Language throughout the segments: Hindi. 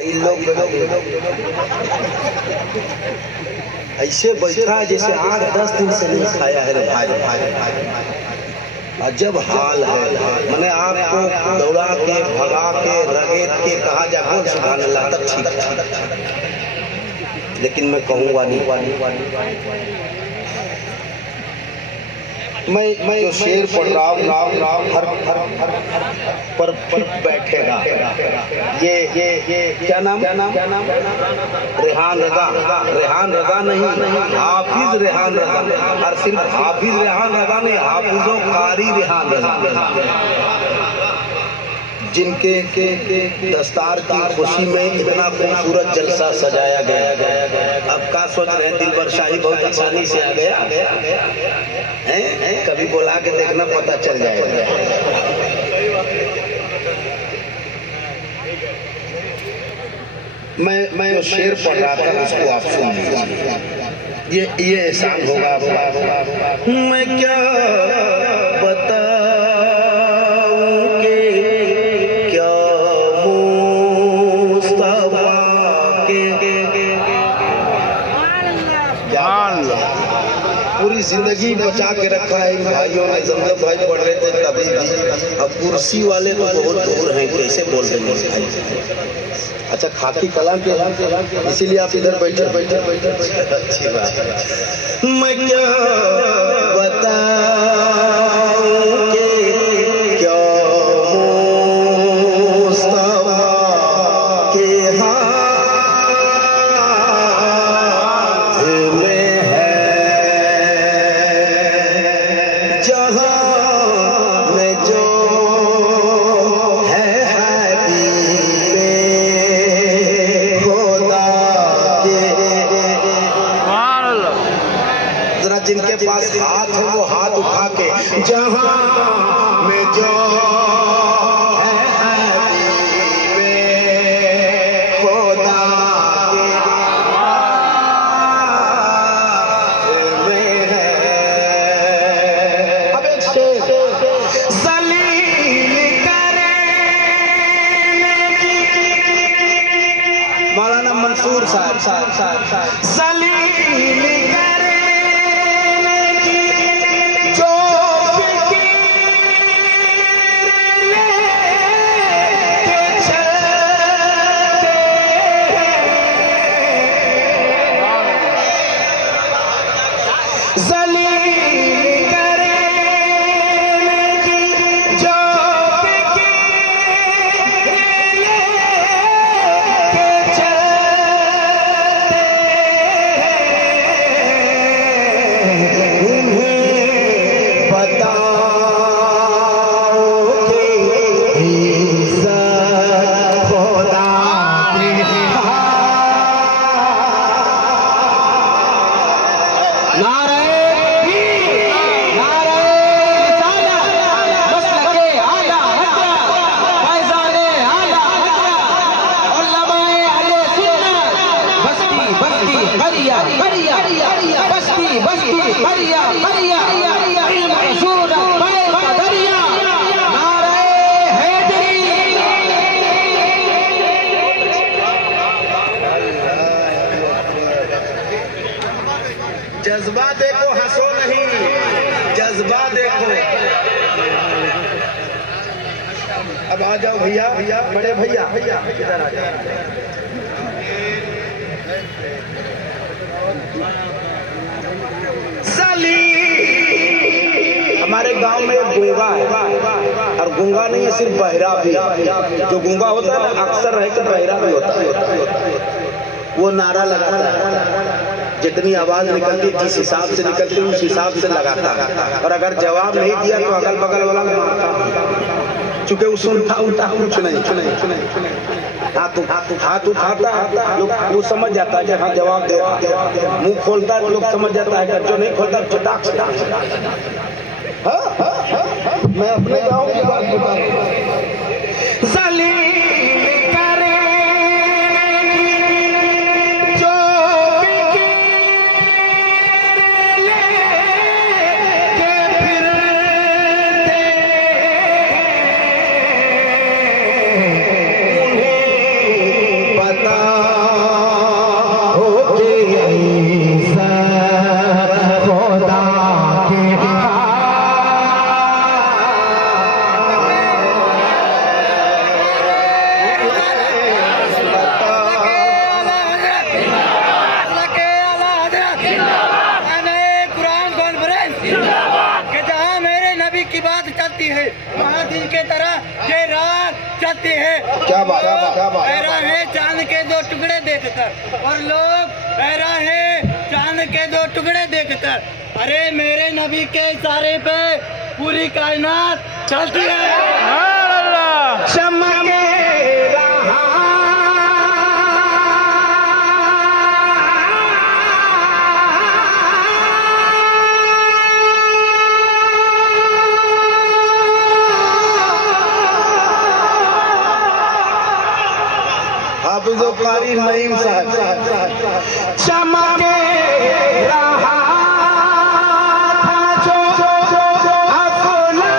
इन लोग ऐसे बैठा है जैसे 8-10 दिन से नहीं खाया है रे भाई। अजब हाल है। मैंने आपको दौड़ा के भगा के रगेट के कहा जा बोल सुभान अल्लाह तब ठीक, लेकिन मैं कहूँगा नहीं। मैं जो शेर पढ़ रहा हूँ हर पर बैठेगा। ये क्या नाम रेहान रजा नहीं, हाफिज रेहान रजा। और सिर्फ हाफिज रेहान रजा नहीं, हाफिजों कारी रेहान रजा, जिनके दस्तार की खुशी में इतना खूबसूरत जलसा सजाया गया। अब क्या सोच रहे हैं, दिलबर शाही बहुत आसानी से आ गया है? कभी बुला के देखना, पता चल जाएगा। मैं जो शेर पढ़ रहा था उसको आप सुन लीजिए। ये एहसान होगा। मैं क्या पूरी जिंदगी बचा के रखा है इन भाइयों ने। जमजम भाई पढ़ रहे थे तभी भी। अब कुर्सी वाले तो बहुत दूर हैं, कैसे बोल रहे हैं भाई? अच्छा, खाकी कला के इसीलिए आप इधर बैठे। अच्छी बात है। मैं क्या बताऊं कि क्या मुस्तफा के हाथ में है, जहां में जो है हबीबे खुदा के। जरा जिनके पास हाथ है वो हाथ उठा के, जहां में जो है हबीबे खुदा के में है। अब एक शेर मौलाना मंसूर साहब सलील करने की जो फिक्र लेके चलते जलील करने की जो फिक्र लेके चलते उन्हें बताओ कि इज्जत खुदा की है। नारे जज्बा देखो, हंसो नहीं, जज्बा देखो। अब आ जाओ भैया, बड़े भैया इधर आ जाओ। हमारे गांव में एक गूंगा है, और गूंगा नहीं है सिर्फ बहरा भी। जो गूंगा होता है ना, अक्सर रह के बहरा भी होता है। वो नारा लगाता है, जितनी आवाज निकलती जिस हिसाब से निकलती उस हिसाब से लगाता है। और अगर जवाब नहीं दिया तो अगल बगल वाला मारता, चूंकि वो सुनता उनता कुछ नहीं। हाथ उठाता लोग, वो समझ जाता है कि हाँ जवाब दे रहा। मुंह खोलता है तो लोग समझ जाता है कि जो नहीं खोलता चटाक से। मैं अपने गाँव की बात बता रहा हूँ। जाती है। क्या बात हैरान है चांद के दो टुकड़े देखकर, और लोग हैरान है चांद के दो टुकड़े देखकर। अरे मेरे नबी के इशारे पे पूरी कायनात चलती है। चमके हाफिज़ो कारी नईम साहब चमके रहा था जो अपना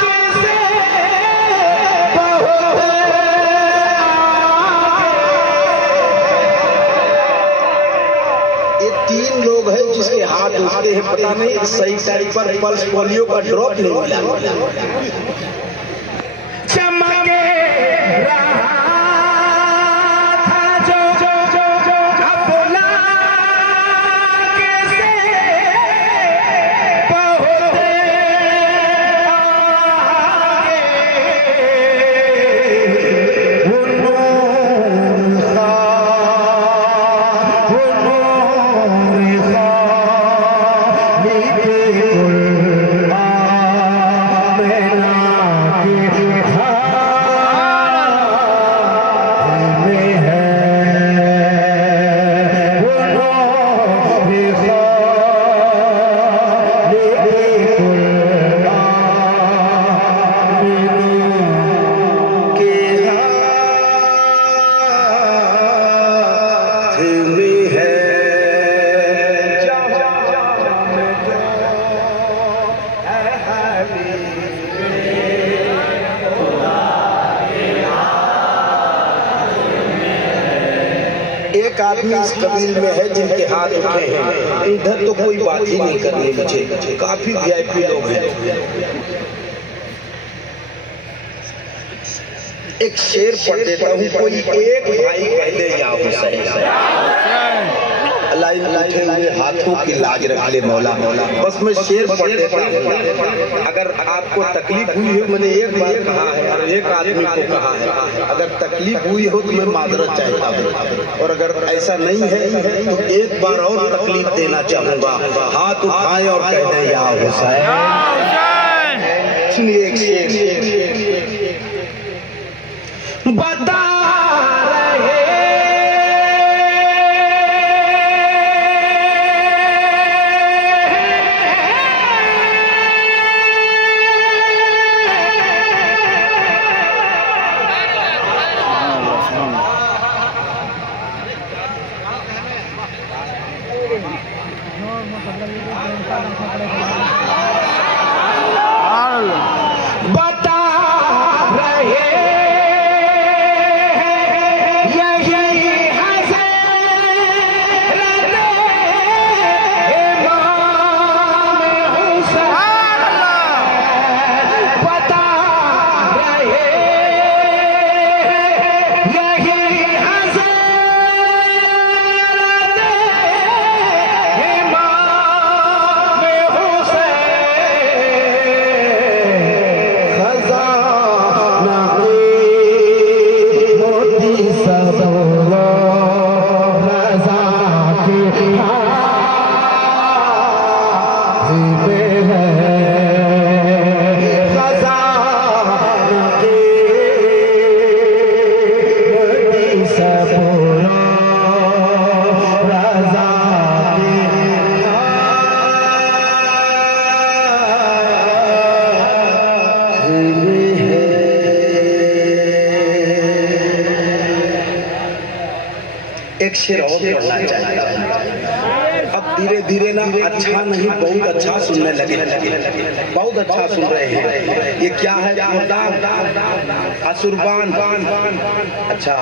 किसे बहुत ये तीन लोग हैं जिसके हाथ उठते हैं, पता नहीं सही टाइम पर पल्स पोलियो का ड्रॉप नहीं मिला। चमके रहा था जो अपना किसे बहुत एक आदमी इस कबील में है जिनके हाथ उठे हैं, इधर तो कोई बात ही नहीं करनी मुझे, काफी वीआईपी लोग हैं। एक शेर पढ़ देता हूँ, कोई एक भाई कह दे या हुसैन, अल्लाह हाथों की लाज रख ले मौला। बस मैं शेर पढ़ देता हूँ, अगर आपको तकलीफ हुई हो, मैंने एक बार कहा है और एक आदमी को कहा है, अगर तकलीफ हुई हो तो मैं माजरत चाहता हूँ, और अगर ऐसा नहीं है तो एक बार और तकलीफ देना चाहूँगा। हाथ उठाए और कह दे या हुसैन। सुनिए एक शेर बता एक शेर और पढ़ना चाहता हूँ। अब धीरे धीरे ना अच्छा नहीं बहुत अच्छा सुनने लगे, बहुत अच्छा सुन रहे हैं। ये क्या है? असुरबान। अच्छा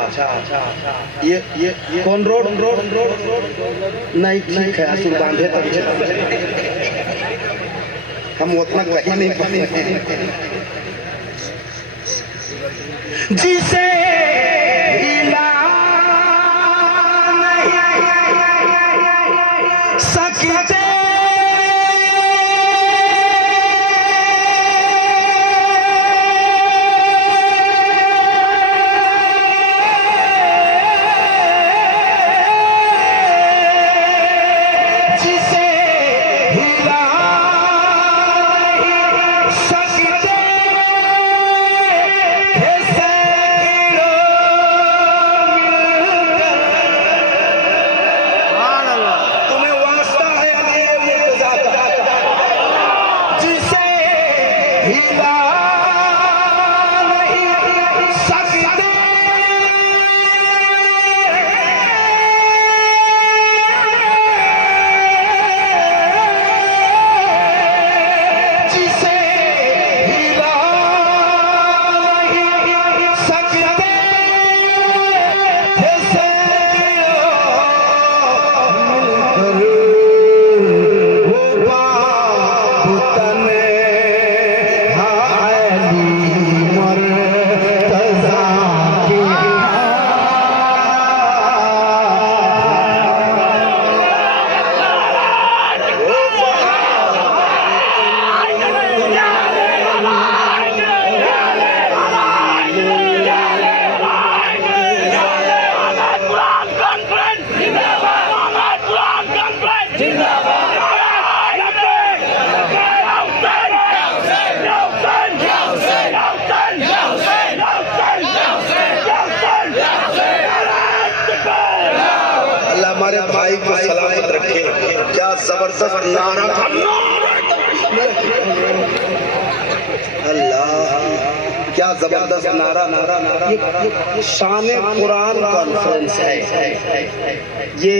ये कौन रोड नहीं ठीक है, असुरबान है हम उतना कहीं नहीं पढ़े जिसे सकते हमारे भाई को सलामत रखे। क्या जबरदस्त नारा था, अल्लाह क्या जबरदस्त नारा नारा नारा। शान कुरान कॉन्फ्रेंस है ये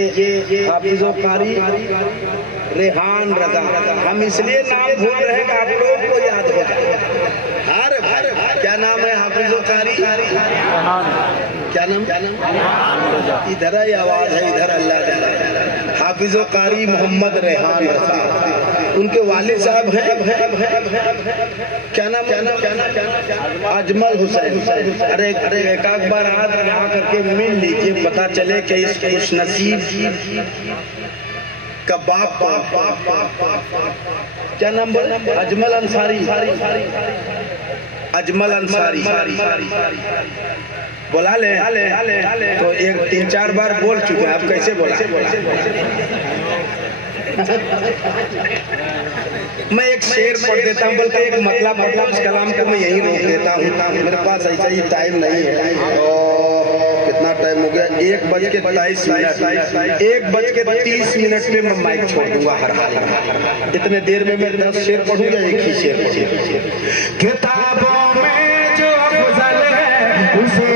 हाफिज़ो कारी रेहान रजा। हम इसलिए नाम भूल रहे हैं कि आप लोगों को याद हो जाए। क्या नाम है हाफिज़ो कारी? क्या नाम? इधर ही आवाज है, इधर अल्लाह जाने। हाफिज़ो कारी मोहम्मद रेहान रजा, उनके वालिद साहब हैं क्या नाम? अजमल हुसैन। अरे एक बार आ करके मिल लीजिए, पता चले कि इस खुशनसीब का बाप क्या नाम बोले? अजमल अंसारी। अजमल अंसारी बोला ले तो एक 3-4 बार बोल चुके हैं, आप कैसे बोला? मैं एक शेर पढ़ देता हूँ, बल्कि एक मतलब उस कलाम को मैं यही रोक देता हूँ। मेरे पास ऐसा ही टाइम नहीं है। तो कितना टाइम हो गया? 1:23। 1:30 पे मैं माइक छोड़ दूंगा हर हाल में। इतने देर में मैं 10 शेर पढ़ूंगा, एक ही शेर पढ़ूंगा। किताबों में जो अफजल है उसे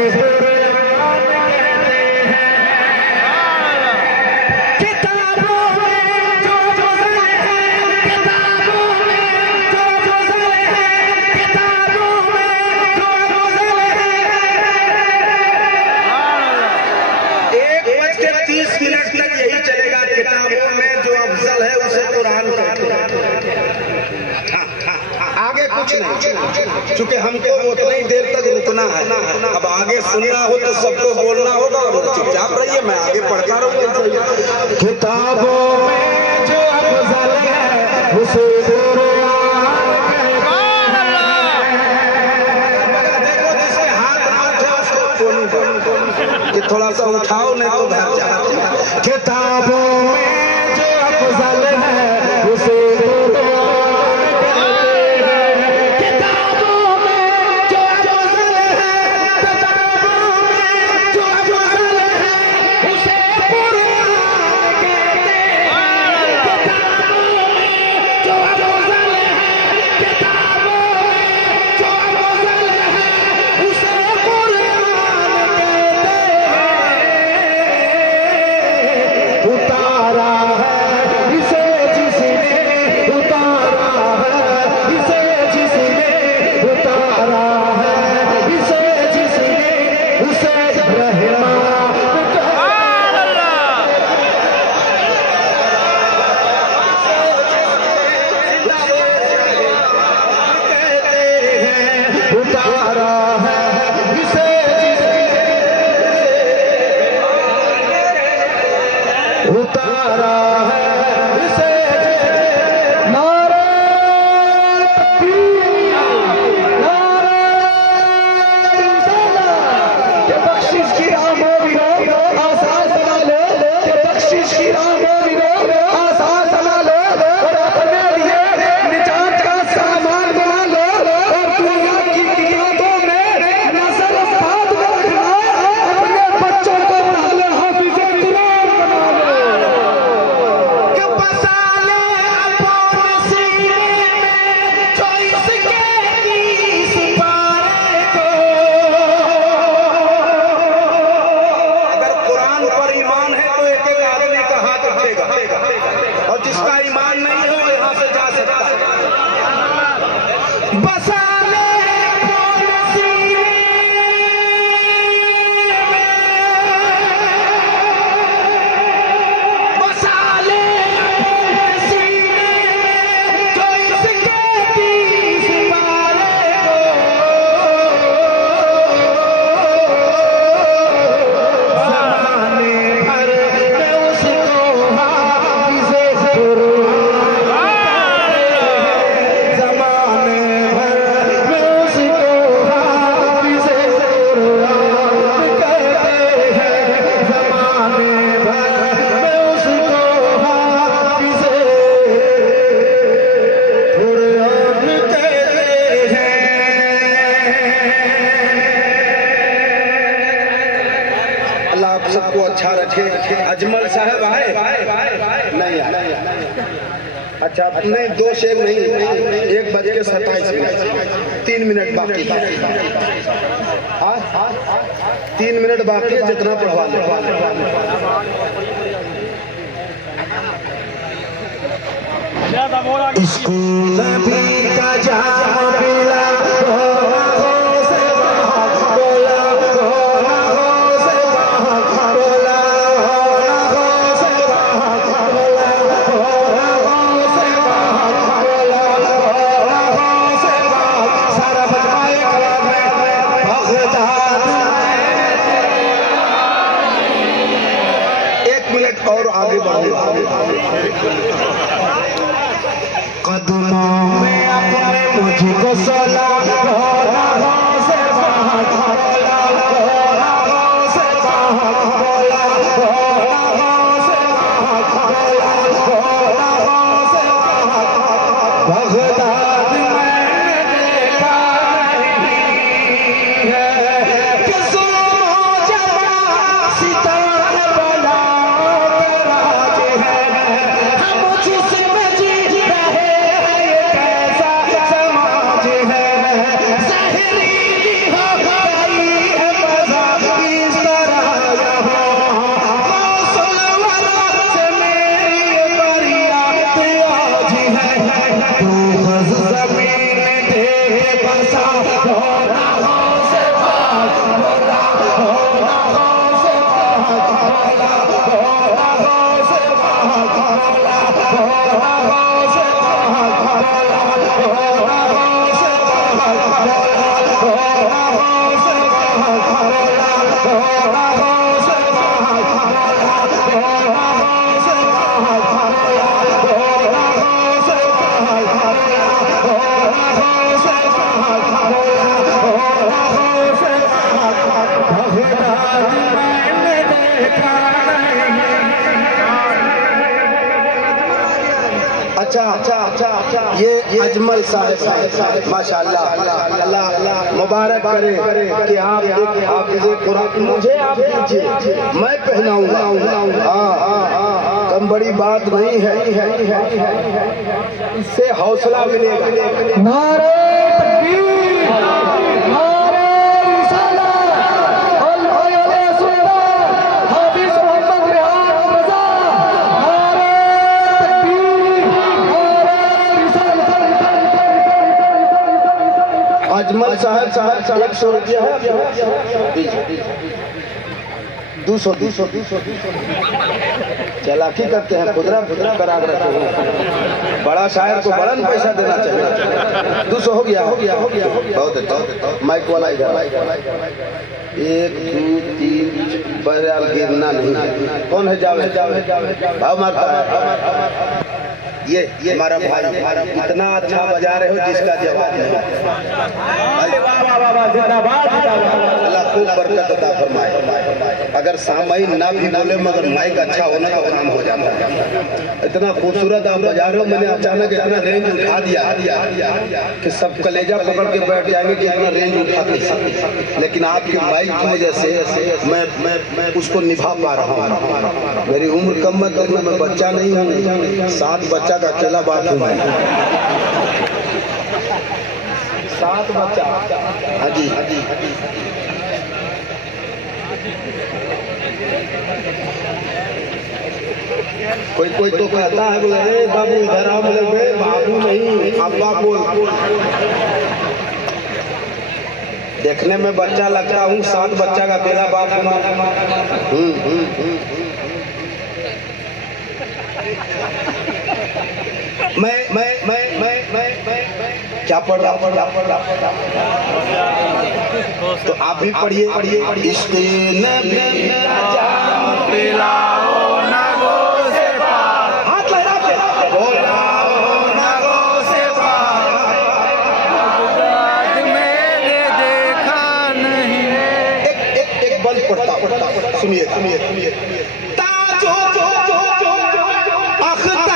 चूंकि हमको उतनी देर तक रुकना है। अब आगे सुनना हो तो सबको बोलना होगा और चुपचाप रहिए, मैं आगे पढ़ता रहूंगा। किताबों में जो अफजल है उसे देखो, जिसे हाथ ना उठे उसको कि थोड़ा सा उठाओ, नहीं तो घर जाओ। किताबों में जो अफजल है उसे अल्लाह आप सबको अच्छा रखे। अजमल साहब आए नहीं आए? अच्छा नहीं, 2 शेर नहीं, 1:27 3 मिनट बाकी है। 3 मिनट बाकी है, जितना पढ़वा ले। स्कूल भी का जाम पीला और आगे बढ़ो। कदमों में अपने मुझको सोला से बगदाद मैंने देखा नहीं है कि सुनो जब सितारा बना राज है। हम जिसमें जी रहे हैं ये कैसा समाज है। ज़हरीली हो गई है मज़ा इस तरह यहाँ। मौसम वाला से मेरी फरियाद आज है। तू बस ज़मीन देख बसा राहों से भाग राहों से भाग राहों से भाग राहों से अच्छा ये अजमल साहब माशाल्लाह, अल्लाह मुबारक करे कि आप हाफिज़े कुरान, मुझे आप दीजिए, मैं पहनाऊंगा। कम बड़ी बात नहीं है, इससे हौसला मिलेगा। नारे तकबीर, नारे रिसालत, अल्लाह सुल्तान हाफिज मोहम्मद रेहान रज़ा। नारे तकबीर, नारे रिसालत। अजमल साहब 100 रुपया है, 200 चालाकी करते हैं, खुदरा करा रखे हैं। बड़ा शायर को बड़ा पैसा देना चाहिए। 200 हो गया। बहुत अच्छा। माइक वाला इधर। 1 2 3 बहरहाल गिरना नहीं। कौन है? जावेद भाव मारता है। ये हमारा भाई इतना अच्छा बजा रहे हो जिसका जवाब नहीं। अल्लाह खूब बरकत अता फरमाए। अगर सामईन ना भी बोले मगर माइक अच्छा होना तो काम हो जाता है। इतना खूबसूरत आप बजा रहे हो, मैंने अचानक इतना रेंज उठा दिया कि सब कलेजा पकड़ के बैठ जाएंगे कि इतना रेंज उठाते। लेकिन आपकी माइक की वजह से मैं उसको निभा पा रहा हूँ। मेरी उम्र कम मत करना, मैं बच्चा नहीं हूँ, 7 बच्चा का अकेला बाप हूँ मैं। 7 बच्चा। हाँ जी। कोई तो कहता है बोले रे बाबू इधर आओ, बोले बे बाबू नहीं अब्बा बोल। देखने में बच्चा लगता हूँ, 7 बच्चा का अकेला बाप हूँ। मैं क्या पढ़ रहा हूँ? तो आप भी पढ़िए। इश्क़ नबी पिलाओ ना गो से पार, हाथ लहरा के बोलाओ ना गो से पार। मैंने देखा नहीं। एक बंद पढ़ता सुनिए। ताजो अख्तर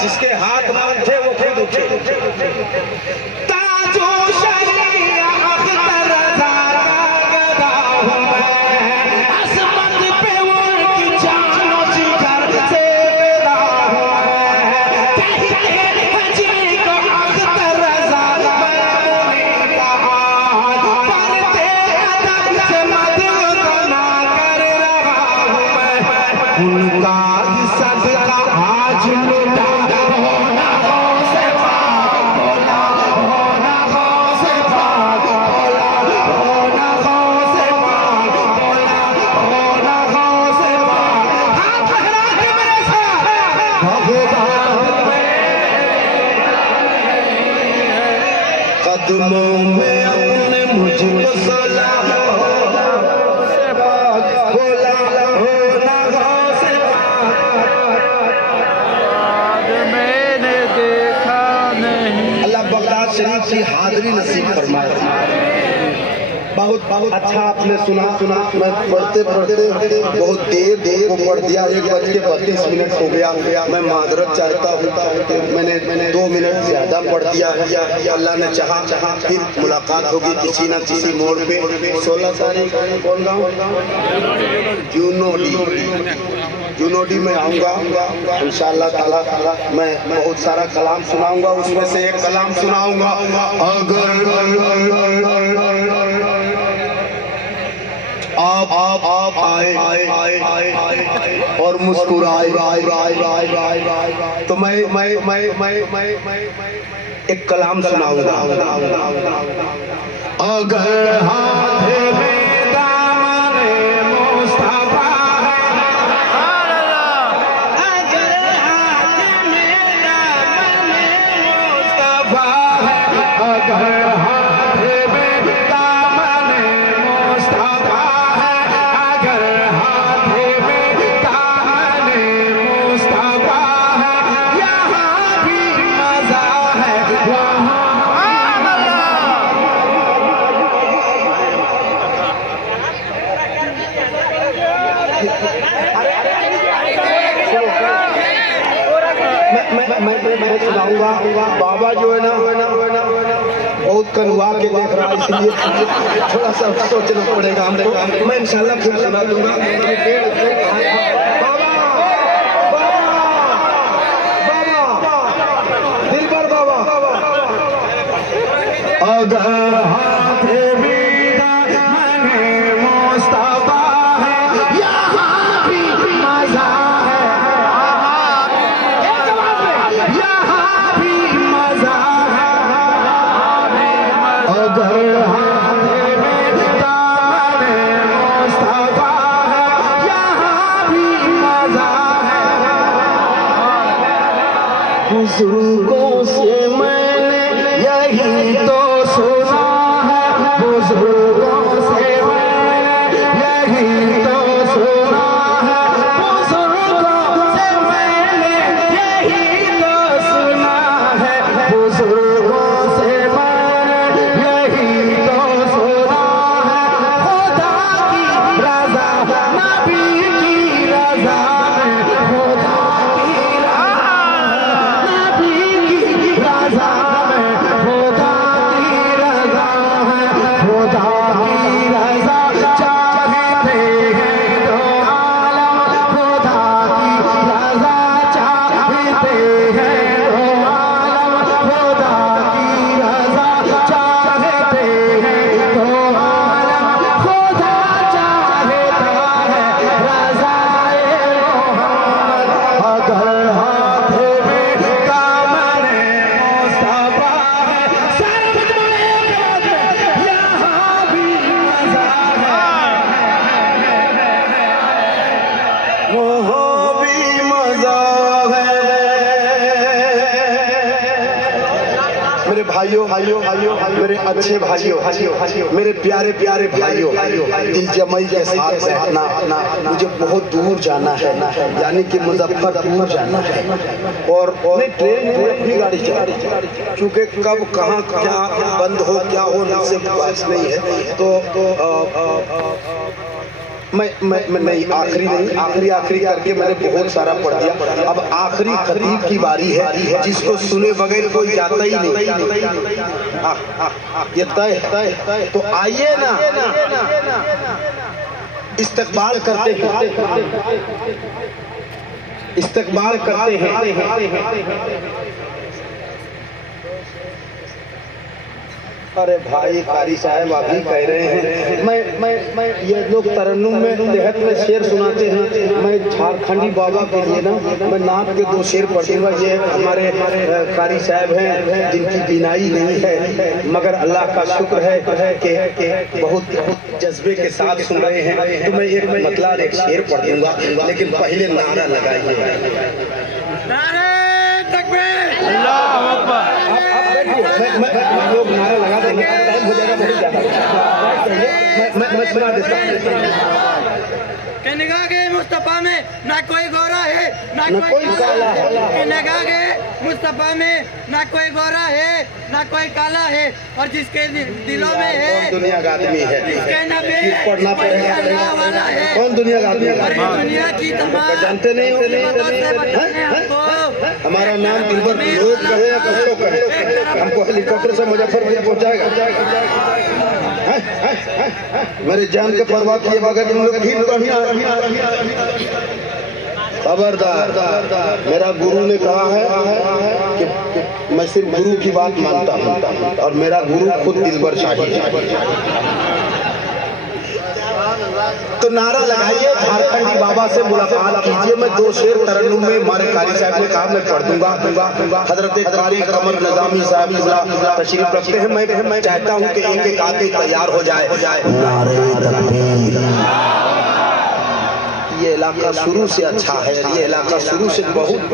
जिसके हाथ ना उठे वो खुद उठे। ताजो शरिया कदमों में अपने मुझको सोला बोला हो ना से मैंने देखा नहीं। अल्लाह बगदाद शरीफ की हाजिरी नसीब फरमाए। बहुत बहुत अच्छा आपने सुना मैं पढ़ते बहुत देर को पढ़ दिया। 1:32 हो गया। मैं माजरत चाहता हूँ कि मैंने 2 मिनट ज़्यादा पढ़ दिया है। अल्लाह ने चाहा फिर मुलाकात होगी किसी न किसी मोड़ पे। 16 तारीख कौन गाँव? जूनोडी में आऊँगा इंशाअल्लाह ताला। मैं बहुत सारा कलाम सुनाऊंगा, उसमें से एक कलाम सुनाऊंगा। अगर आप आए और मुस्कुराए तो मैं एक कलाम सुनाऊंगा। अगर हाथ में दामने मुस्तफा है, अगर हाथ में दामने मुस्तफा है, अगर हाथ में दामने मुस्तफा है, अगर हाथ में दामने मुस्तफा है, यहाँ भी मजा है, वहाँ मैं सुनाऊंगा। बाबा जो है ना बहुत कनुआ के देख रहा है, इसलिए थोड़ा सा सोचना पड़ेगा हमको। मैं इंशाल्लाह फिर सुना दूंगा। दिलबर बाबा अगर हाथ में दामने मुस्तफा है, यहाँ भी मजा है, यहाँ भी मजा है। अगर हाथ में दामने मुस्तफा है, यहाँ भी मजा है। बुजुर्गों से मैंने यही तो सुना है, बुजुर्गों से मैंने यही तो सुना है, बुजुर्गों से मैंने यही तो सुना है, बुजुर्गों से मैंने यही तो सुना है। खुदा की रज़ा नबी की रज़ा में, खुदा की नबी की रज़ा में, खुदा की रज़ा है, खुदा की रज़ा चाहते हैं तो आलम, खुदा की रज़ा चाहते हैं तो आलम, खुदा की रज़ा चाहते हैं तो आलम, खुदा चाहता है रज़ाए मोहम्मद। अगर हाथ में दामने मुस्तफा है, सारे मजमूए के बाद में यहाँ भी मजा है, वहाँ भी मजा है। मेरे भाइयों मेरे अच्छे भाइयों मेरे प्यारे भाइयों, दिल जमाई के साथ बैठना। मुझे बहुत दूर जाना है, यानी कि मुजफ्फरपुर जाना है। और ट्रेन में भी गाड़ी चला, क्योंकि कब कहाँ क्या बंद हो क्या हो मुझसे बात नहीं है। तो मैं नहीं आखिरी करके मैंने बहुत सारा पढ़ दिया। अब आखिरी खतीब की बारी है, जिसको सुने बगैर कोई जाता ही नहीं। ये तय तो आइए ना, इस्तकबाल करते हैं। अरे भाई कारी साहब अभी कह रहे हैं मैं ये लोग तरन्नुम में देहत में शेर सुनाते हैं। मैं झारखंडी बाबा के लिए ना मैं नाम के 2 शेर पढ़ूंगा। ये हमारे कारी साहब हैं जिनकी बीनाई नहीं है, मगर अल्लाह का शुक्र है कि बहुत जज्बे के साथ सुन रहे हैं। तो मैं एक मतलब एक शेर पढ़ दूंगा, लेकिन पहले नारा लगाइए। नारे तकबीर, अल्लाह अकबर। मैं लोग नारा मैं सुना देता हूँ। कि निगाह के मुस्तफा में ना कोई गोरा है ना ना कोई कोई काला काला है। है। कि निगाह के मुस्तफा में ना कोई गोरा है ना कोई काला है, और जिसके दिलों में है कौन दुनिया का आदमी है जिसके नबी पढ़ना पड़ेगा। अल्लाह वाला है। कौन दुनिया का आदमी है? और इस दुनिया की तमाम जानते नहीं हो? मुसीबतों से बचाने हमको हमारा नाम दिलबर लोग कहे या कस्तो कहे, हमको हेलीकॉप्टर से मुजफ्फरपुर पहुंचाएगा। मेरे जान के परवाह किए बगैर तुम लोग फिर खबरदार। मेरा गुरु ने कहा है कि मैं सिर्फ गुरु की बात मानता हूँ, और मेरा गुरु खुद दिलबर शाही है। तो नारा लगाइए, झारखंडी बाबा से मुलाकात कीजिए। मैं 2 शेर तरन्नुम में हमारे कारी साहब ने कहा मैं पढ़ दूंगा। हजरत कारी कमर नज़ामी साहब तशरीफ रखते हैं। मैं चाहता हूं कि एक एक आदमी तैयार हो जाए। ये इलाका शुरू से अच्छा है, ये इलाका शुरू से बहुत